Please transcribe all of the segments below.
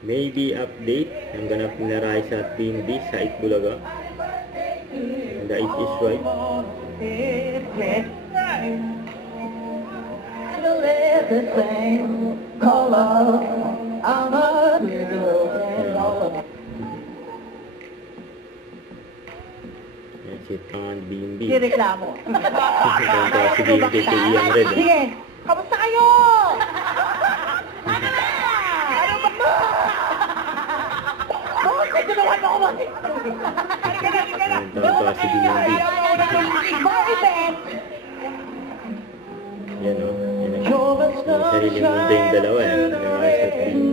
Maybe update ang ganap na Raisa at BMB sa Itbulaga. The 8 is right. Yan, si Pangan BMB. Hindi reklamo. Ito si BMB kay Ian Red. Sige, kamusta kayo? Ano ba? Bakit ginawa mo ako ba? Ito si BMB. Bakit? Yan o. Yan sarili mundo yung dalawa eh. Yung Raisa at BMB.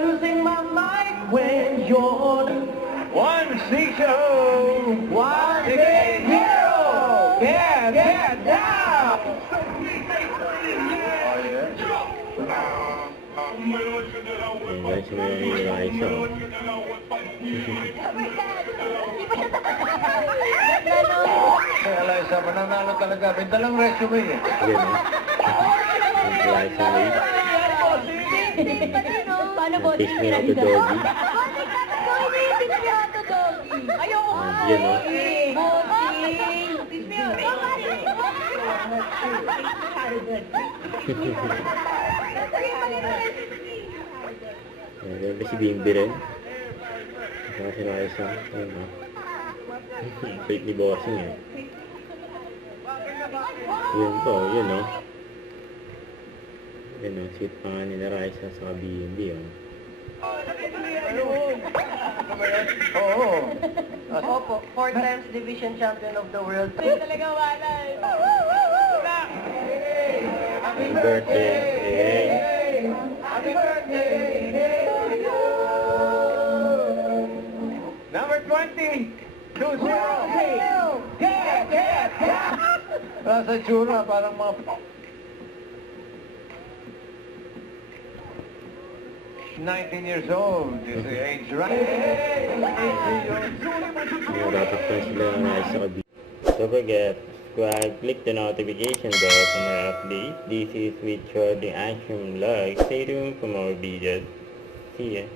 Losing my mind when you're One show, one big hero. Get down. Yan guys, may Raisa o. Kaya Liza, mananalo talaga. May dalang resume eh. Yan o. Yung Raisa May. Paano po? Taste me out the doggy. Ayoko nga. Yan o. Yan ba si BMB rin? Saka si Raisa. Yan o. Bait ni Bossing eh. Yan po, yan o. Yan o, sweet pa nga nila Raisa sa BMB o. Oo. Opo, 4 times division champion of the world. Talaga wala. Happy birthday! Happy birthday to you. Number 20. 2-0. Get. Nasa tsura, parang mga... years old. This is age right. Dapat pa sila Raisa sa BMB. Don't forget, subscribe, click the notification bell for more updates. This is with Jordan Action Vlog. Stay tuned for more videos. See ya!